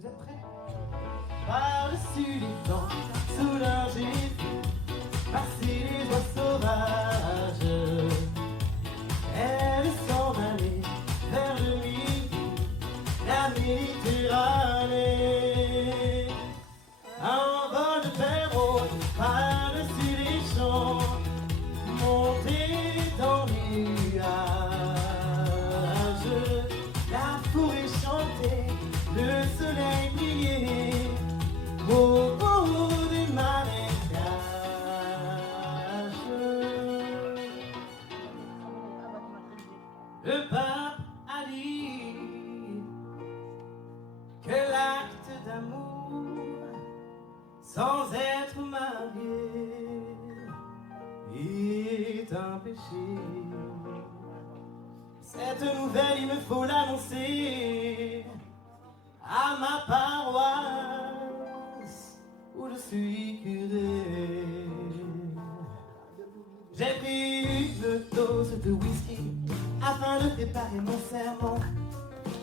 Vous êtes prêts? Par-dessus les temps, sous l'ingé, passer les oies sauvages. Elle s'en allait vers le midi, la Méditerranée. Un vol de perron par-dessus les champs, monté dans les nuages. La forêt chantait, le soleil brillait au bout des marécages. Le pape a dit que l'acte d'amour sans être marié est un péché. Cette nouvelle, il me faut l'annoncer à ma paroisse où je suis curé. J'ai pris une dose de whisky afin de préparer mon serment.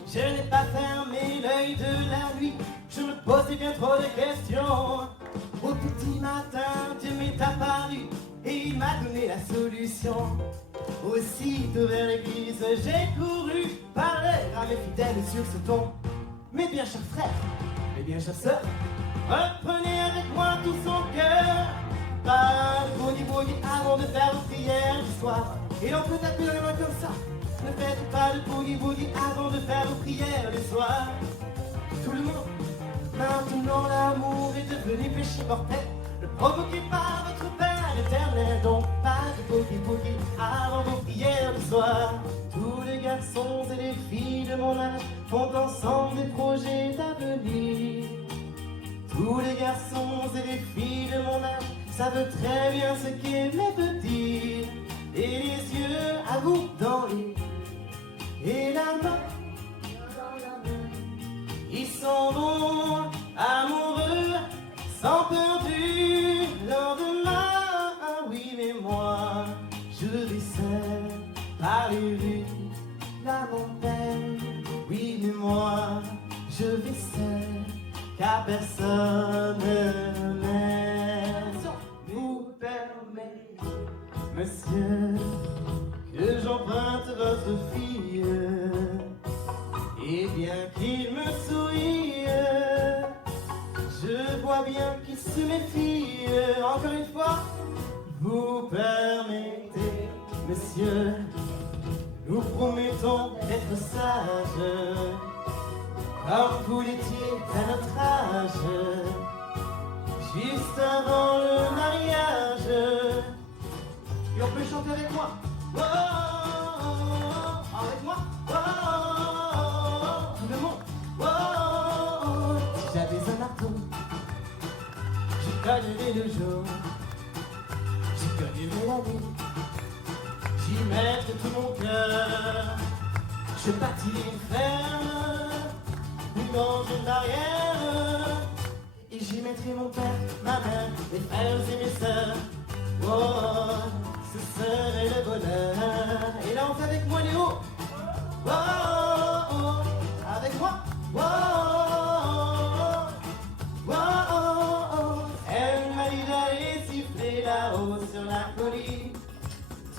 Je n'ai pas fermé l'œil de la nuit, je me posais bien trop de questions. Au petit matin, Dieu m'est apparu et il m'a donné la solution. Aussitôt vers l'église, j'ai couru parler à mes fidèles sur ce ton. Mes bien chers frères, mes bien chères sœurs, reprenez avec moi tout son cœur. Pas de boogie avant de faire vos prières du soir. Et l'on peut taper les mains comme ça. Ne faites pas de boogie avant de faire vos prières du soir. Tout le monde, maintenant l'amour est devenu péché mortel, le provoqué par votre Père éternel. Donc pas de boogie avant vos prières du soir. Tous les garçons et les filles de mon âge font ensemble des projets d'avenir. Tous les garçons et les filles de mon âge savent très bien ce qu'aimer veut dire. Et les yeux à vous dans les et la main dans la main. Ils sont bons, amoureux, sans peur du lendemain. Ah oui, mais moi, je vais seul par les rues, la montagne. Oui, mais moi, je vais seul, car personne ne m'aime. Vous permettez, monsieur, que j'emprunte votre fille. Et bien qu'il me sourie, je vois bien qu'il se méfie. Encore une fois, vous permettez, monsieur, nous promettons d'être sages, comme vous l'étiez à notre âge, juste avant le mariage. Et on peut chanter avec moi. Oh, oh, oh, oh, avec moi. Oh, oh, oh, tout le monde. Oh, oh, oh. Si j'avais un marteau, je cognerais le jour, je cognerais la nuit, j'y mettrais tout mon cœur. Je bâtirais une ferme, une grande barrière, et j'y mettrais mon père, ma mère, mes frères et mes sœurs. Oh, ce serait le bonheur. Et là on fait avec moi Léo. Oh, oh, oh, avec moi. Oh, oh, oh, oh. Elle m'a dit d'aller siffler là-haut sur la colline,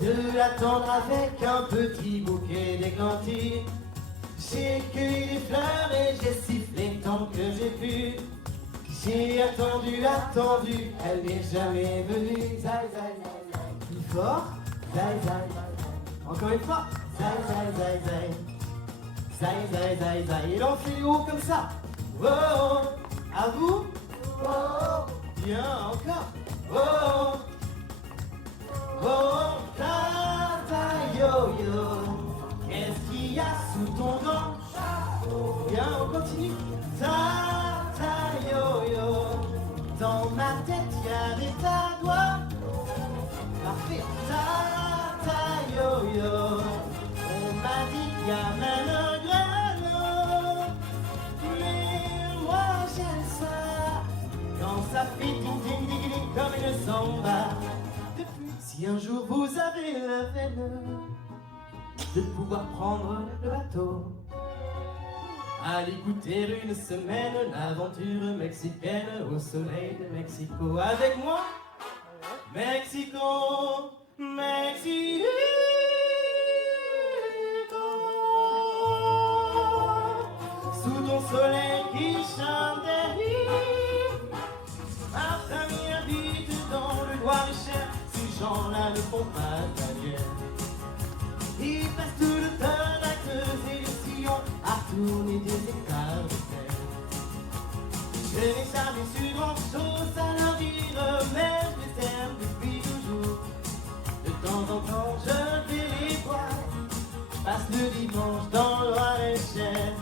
de l'attendre avec un petit bouquet d'églantines. J'ai cueilli des fleurs et j'ai sifflé tant que j'ai pu. J'ai attendu, elle n'est jamais venue. Zai, zai, zai, zai. Plus fort. Zai, zai, zai. Encore une fois. Zai, zai, zai, zai. Zai, zai, zai, zai. Et l'on fait les hauts comme ça. Oh, oh. À vous. Oh, oh. Bien, encore. Oh, oh. Oh, ta, ta, yo, yo. Qu'est-ce qu'il y a sous ton dent? Bien, on continue. Ta, ta, yo, yo. Dans ma tête, y'a des tas de doigts. Parfait. Ta, ta, yo, yo. On m'a dit qu'il y a même un grelot. Mais moi, j'aime ça quand ça fait ding-ding-ding-ding comme une samba. Si un jour vous avez la veine de pouvoir prendre le bateau, à l'écouter une semaine, l'aventure mexicaine au soleil de Mexico. Avec moi, Mexico, Mexico. Sous ton soleil qui chante des nuits, ma famille habite dans le Loir-et-Cher. Ces gens-là ne font pas d'ailleurs. Ils passent tout le temps à creuser le sillon, à tourner des écarts de terre. Je n'ai jamais su grand-chose à leur dire, mais je les aime depuis toujours. De temps en temps, je vais les voir, je passe le dimanche dans le Loir-et-Cher.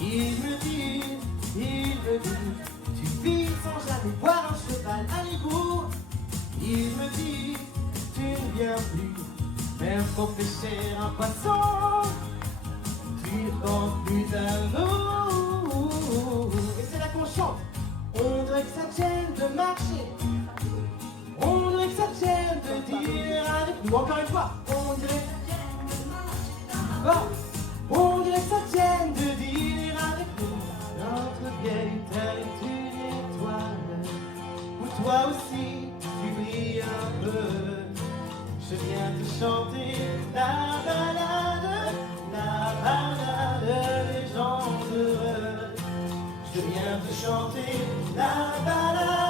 Ils me disent, tu vis sans jamais voir un cheval à l'égout. Ils me disent, tu ne viens plus, même pour pêcher un poisson. Tu ne penses plus à nous. Et c'est là qu'on chante. On dirait que ça tienne de marcher. On dirait que ça tienne de dire avec nous. Encore une fois, on dirait que ça tienne de marcher. Bon, on dirait que ça tienne de dire avec nous. Notre vieille terre est une étoile où toi aussi tu brilles un peu. Je viens te chanter la balade des gens heureux. Je viens te chanter la balade.